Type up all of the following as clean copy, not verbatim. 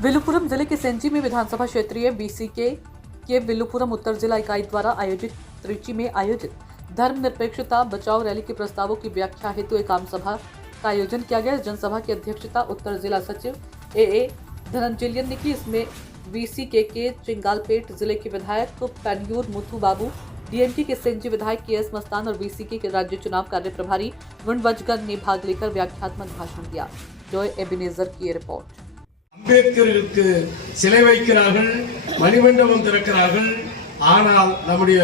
विलुपुरम जिले के सेंजी में विधानसभा क्षेत्रीय बीसीके के विलुपुरम उत्तर जिला इकाई द्वारा आयोजित त्रिची में आयोजित धर्मनिरपेक्षता बचाओ रैली के प्रस्तावों की व्याख्या हेतु एक आम सभा का आयोजन किया गया। इस जनसभा की अध्यक्षता उत्तर जिला सचिव ए धनंजयन ने की। इसमें बीसीके के चिंगालपेट जिले के विधायक पैन्यूर मुथु बाबू, डीएमके के सेंजी विधायक के.एस. मस्तान और बीसीके के राज्य चुनाव कार्य प्रभारी वनवजगन ने भाग लेकर व्याख्यात्मक भाषण दिया। जॉय एबिनेजर की रिपोर्ट। அம்பேத்கருக்கு சிலை வைக்கிறார்கள், மணிமண்டபம் திறக்கிறார்கள். ஆனால் நம்முடைய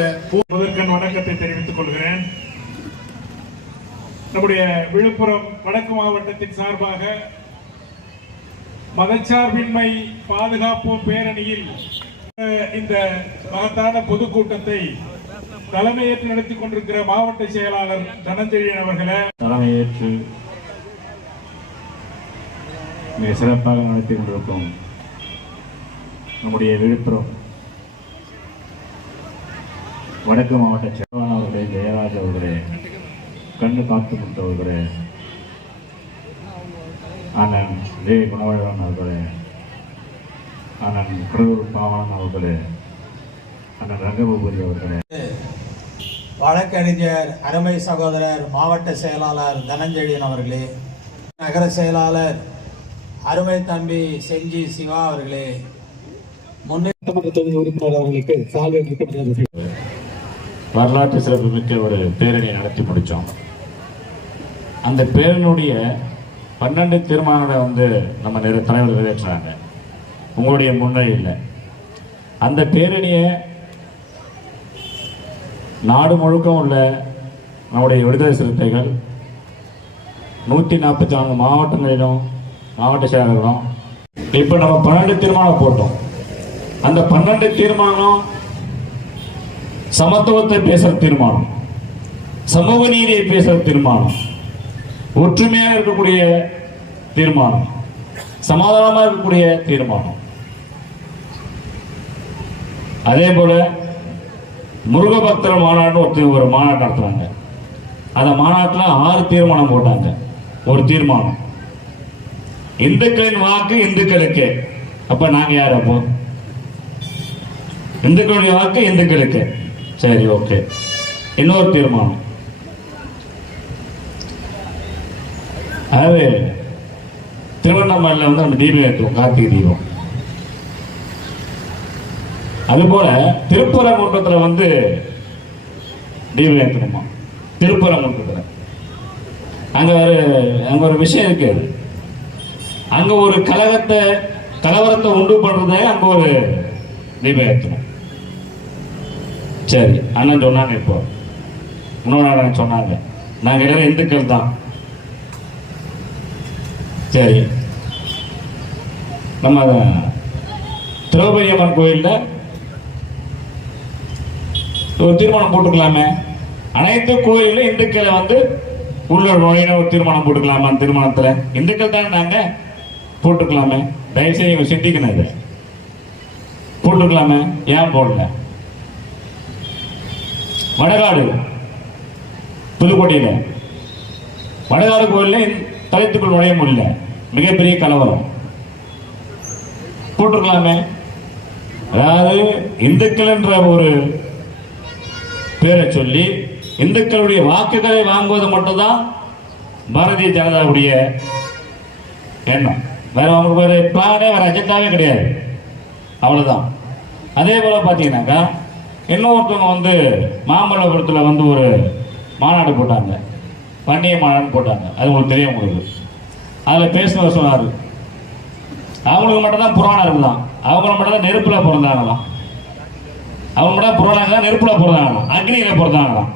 முதற்கண் வணக்கத்தை தெரிவித்துக் கொள்கிறேன். நம்முடைய விழுப்புரம் வடக்கு மாவட்டத்தின் சார்பாக மதச்சார்பின்மை பாதுகாப்போம் பேரணியில் இந்த மகத்தான பொதுக்கூட்டத்தை தலைமையேற்று நடத்தி கொண்டிருக்கிற மாவட்ட செயலாளர் தனஞ்செழியன் அவர்களை தலைமையேற்று மிக சிறப்பாக நடத்தி கொண்டிருக்கும் நம்முடைய விழுப்புரம் வடக்கு மாவட்ட செயலாளர் அவர்களே, ஜெயராஜ் அவர்களே, கண்ணு காத்து முட்டவர்களே, அண்ணன் ஜெய குணவழகன் அவர்களே, அண்ணன் கடலூர் பாவன் அவர்களே, அண்ணன் ரங்கபூபதி அவர்களே, வழக்கறிஞர் அருமை சகோதரர் மாவட்ட செயலாளர் தனஞ்செழியன் அவர்களே, நகர செயலாளர் அருமை தம்பி செஞ்சி சிவா அவர்களே, முன்னேற்ற தொகுதி உறுப்பினர் அவர்களுக்கு சால்வை வரலாற்று சிறப்புமிக்க ஒரு பேரணி நடத்தி முடித்தோம். அந்த பேரணியுடைய 12 தீர்மானங்களை நம்ம தலைவர் நிறைவேற்றினாங்க உங்களுடைய முன்னிலையில். அந்த பேரணியை நாடு முழுக்க உள்ள நம்முடைய விடுதலை சிறுத்தைகள் 144 மாவட்டங்களிலும் மாவட்ட செயலாளர்களும் இப்போ நம்ம 12 தீர்மானம் போட்டோம். அந்த 12 தீர்மானம் சமத்துவத்தை பேசுற தீர்மானம், சமூக நீதியை பேசுற தீர்மானம், ஒற்றுமையாக இருக்கக்கூடிய தீர்மானம், சமாதானமாக இருக்கக்கூடிய தீர்மானம். அதே போல முருக பக்தர் மாநாடு ஒரு மாநாடு நடத்துறாங்க. அந்த மாநாட்டில் 6 தீர்மானம் போட்டாங்க. ஒரு தீர்மானம், இந்துக்களின் வாக்கு இந்துக்களுக்கு. அப்ப நாங்க யார்? அப்போ இந்துக்களுடைய வாக்கு இந்துக்களுக்கு. சரி, ஓகே. இன்னொரு தீர்மானம், அதாவது திருவண்ணாமலையில் நம்ம தீபம் ஏற்றுவோம், கார்த்திகை தீபம். அதுபோல திருப்பரங்குன்றத்தில் தீபம் ஏற்றணுமா? திருப்பரங்குன்றத்தில் அங்க ஒரு விஷயம் இருக்கு. அங்க ஒரு கலவரத்தை உண்டு பண்றதே அங்க ஒரு தீபம் ஏற்றணும். சரி, அண்ணன் சொன்னாங்க. இப்போ இன்னொரு அண்ணன் சொன்னாங்க, நாங்க எல்லாரும் இந்துக்கள் தான். சரி, நம்ம திரௌபதி அம்மன் கோயில்ல ஒரு தீர்மானம் போட்டுக்கலாமே. அனைத்து கோயிலும் இந்துக்களை உள்ள நுழையின ஒரு தீர்மானம் போட்டுக்கலாமா? அந்த தீர்மானத்தில் இந்துக்கள் தான் நாங்க போட்டுக்கலாமே. தயவுசெய்து சிந்திக்கணும், இதை போட்டுக்கலாமே. ஏன் போடல? வடகாடு புதுக்கோட்டையில் வடகாடு கோயிலில் தலித்துக்குள் நுழைய முடியல, மிகப்பெரிய கலவரம். போட்டுக்கலாமே. அதாவது இந்துக்கள் என்ற ஒரு பேரை சொல்லி இந்துக்களுடைய வாக்குகளை வாங்குவது மட்டும்தான் பாரதிய ஜனதாவுடைய எண்ணம். வேற அவங்களுக்கு வேற பிளானே, வேற அஜெண்டாவே கிடையாது. அவ்வளவுதான். அதே போல பாத்தீங்கன்னாக்கா இன்னொருத்தவங்க மாமல்லபுரத்தில் ஒரு மாநாடு போட்டாங்க, வன்னிய மாநாடு போட்டாங்க. அது உங்களுக்கு தெரியும். உங்களுக்கு அதில் பேசினவர் சொன்னார், அவங்களுக்கு மட்டும்தான் புராணம் இருக்குதான், அவங்கள மட்டும் தான் நெருப்புல பிறந்தாங்களாம், அவங்க மட்டும் புராணம் தான் நெருப்புல பிறந்தாங்களாம், அக்னியில பிறந்தாங்களாம்.